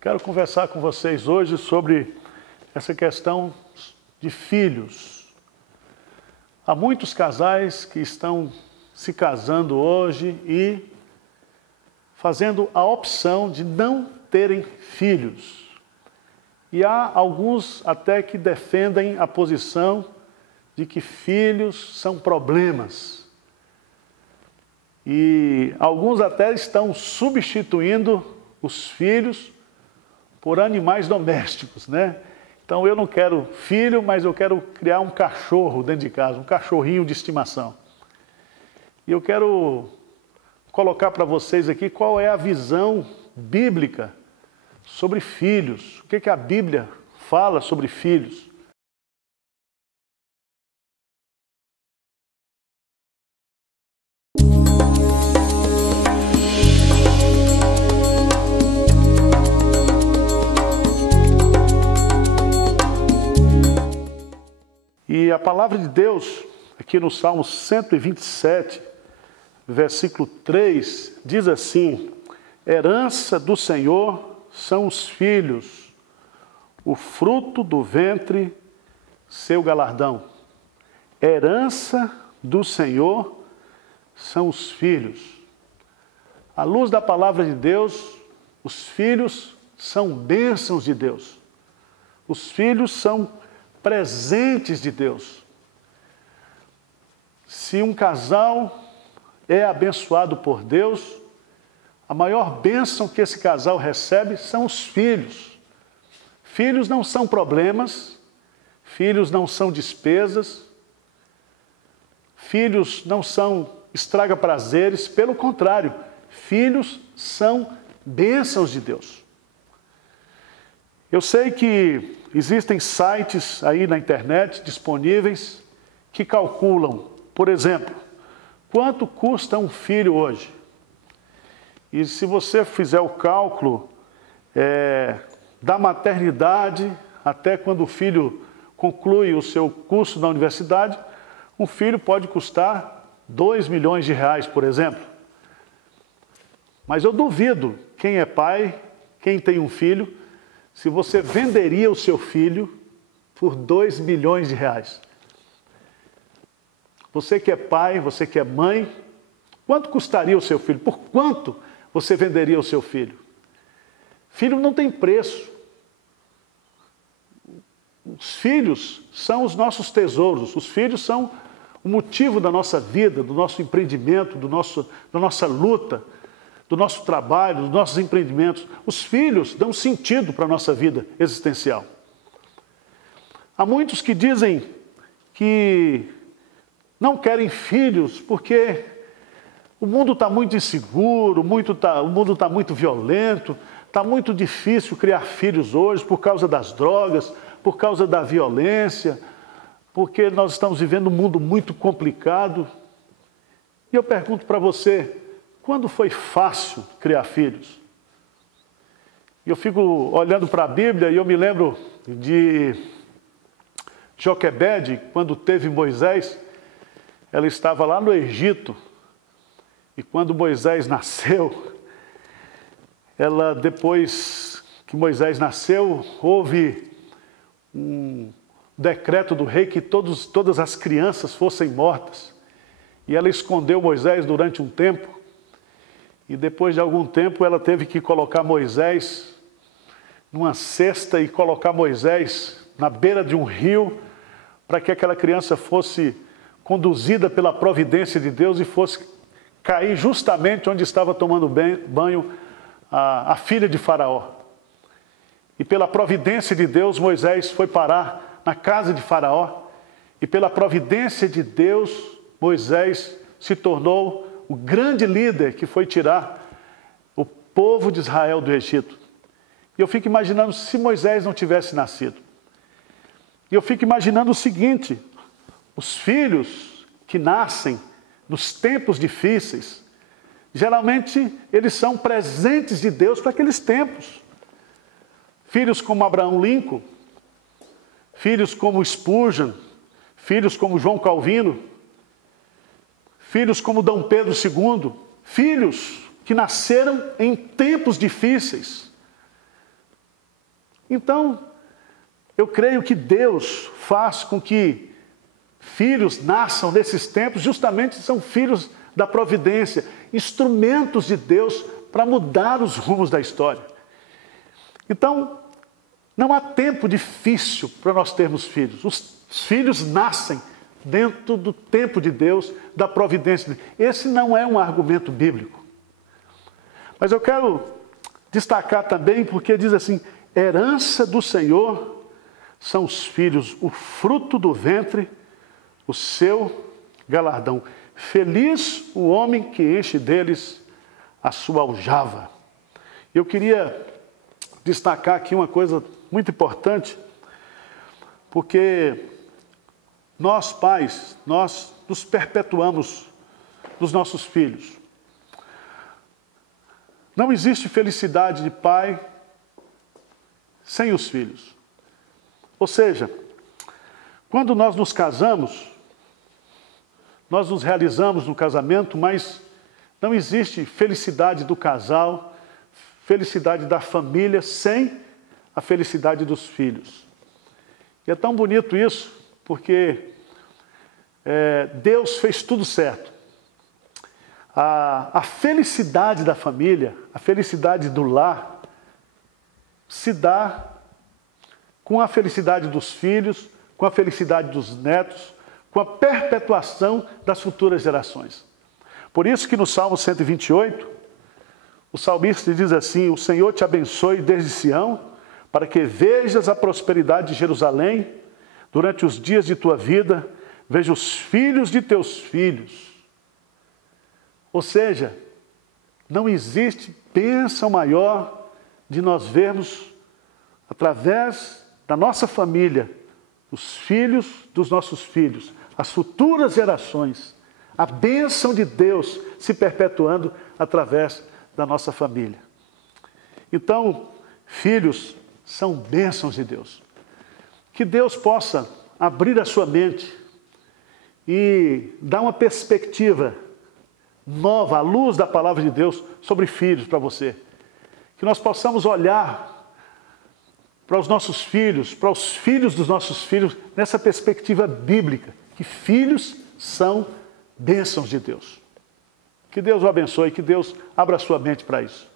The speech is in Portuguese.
Quero conversar com vocês hoje sobre essa questão de filhos. Há muitos casais que estão se casando hoje e fazendo a opção de não terem filhos. E há alguns até que defendem a posição de que filhos são problemas. E alguns até estão substituindo os filhos por animais domésticos, né? Então eu não quero filho, mas eu quero criar um cachorro dentro de casa, um cachorrinho de estimação. E eu quero colocar para vocês aqui qual é a visão bíblica sobre filhos. O que a Bíblia fala sobre filhos? E a palavra de Deus, aqui no Salmo 127, versículo 3, diz assim: herança do Senhor são os filhos, o fruto do ventre, seu galardão. Herança do Senhor são os filhos. À luz da palavra de Deus, os filhos são bênçãos de Deus. Os filhos são presentes de Deus. Se um casal é abençoado por Deus, a maior bênção que esse casal recebe são os filhos. Filhos não são problemas, filhos não são despesas, filhos não são estraga-prazeres, pelo contrário, filhos são bênçãos de Deus. Eu sei que existem sites aí na internet disponíveis que calculam, por exemplo, quanto custa um filho hoje. E se você fizer o cálculo da maternidade até quando o filho conclui o seu curso na universidade, um filho pode custar 2 milhões de reais, por exemplo. Mas eu duvido, quem é pai, quem tem um filho, se você venderia o seu filho por 2 milhões de reais. Você que é pai, você que é mãe, quanto custaria o seu filho? Por quanto você venderia o seu filho? Filho não tem preço. Os filhos são os nossos tesouros. Os filhos são o motivo da nossa vida, do nosso empreendimento, da nossa luta, do nosso trabalho, dos nossos empreendimentos. Os filhos dão sentido para a nossa vida existencial. Há muitos que dizem que não querem filhos porque o mundo está muito inseguro, o mundo está muito violento, está muito difícil criar filhos hoje por causa das drogas, por causa da violência, porque nós estamos vivendo um mundo muito complicado. E eu pergunto para você, quando foi fácil criar filhos? Eu fico olhando para a Bíblia e eu me lembro de Joquebede, quando teve Moisés. Ela estava lá no Egito e quando Moisés nasceu, depois que Moisés nasceu, houve um decreto do rei que todas as crianças fossem mortas. E ela escondeu Moisés durante um tempo. E depois de algum tempo ela teve que colocar Moisés numa cesta e colocar Moisés na beira de um rio para que aquela criança fosse conduzida pela providência de Deus e fosse cair justamente onde estava tomando banho a filha de Faraó. E pela providência de Deus, Moisés foi parar na casa de Faraó. E pela providência de Deus, Moisés se tornou o grande líder que foi tirar o povo de Israel do Egito. E eu fico imaginando se Moisés não tivesse nascido. E eu fico imaginando o seguinte: os filhos que nascem nos tempos difíceis, geralmente eles são presentes de Deus para aqueles tempos. Filhos como Abraham Lincoln, filhos como Spurgeon, filhos como João Calvino, filhos como Dom Pedro II, filhos que nasceram em tempos difíceis, Então, eu creio que Deus faz com que filhos nasçam nesses tempos, justamente são filhos da providência, instrumentos de Deus para mudar os rumos da história. Então, não há tempo difícil para nós termos filhos. Os filhos nascem dentro do tempo de Deus, da providência. Esse não é um argumento bíblico. Mas eu quero destacar também, porque diz assim, herança do Senhor são os filhos, o fruto do ventre, o seu galardão. Feliz o homem que enche deles a sua aljava. Eu queria destacar aqui uma coisa muito importante, porque nós pais, nós nos perpetuamos dos nossos filhos. Não existe felicidade de pai sem os filhos. Ou seja, quando nós nos casamos, nós nos realizamos no casamento, mas não existe felicidade do casal, felicidade da família sem a felicidade dos filhos. E é tão bonito isso, porque Deus fez tudo certo. A felicidade da família, a felicidade do lar, se dá com a felicidade dos filhos, com a felicidade dos netos, com a perpetuação das futuras gerações. Por isso que no Salmo 128, o salmista diz assim, o Senhor te abençoe desde Sião, para que vejas a prosperidade de Jerusalém, durante os dias de tua vida, veja os filhos de teus filhos. Ou seja, não existe bênção maior de nós vermos, através da nossa família, os filhos dos nossos filhos, as futuras gerações, a bênção de Deus se perpetuando através da nossa família. Então, filhos são bênçãos de Deus. Que Deus possa abrir a sua mente e dar uma perspectiva nova, à luz da palavra de Deus, sobre filhos para você. Que nós possamos olhar para os nossos filhos, para os filhos dos nossos filhos, nessa perspectiva bíblica, que filhos são bênçãos de Deus. Que Deus o abençoe, que Deus abra a sua mente para isso.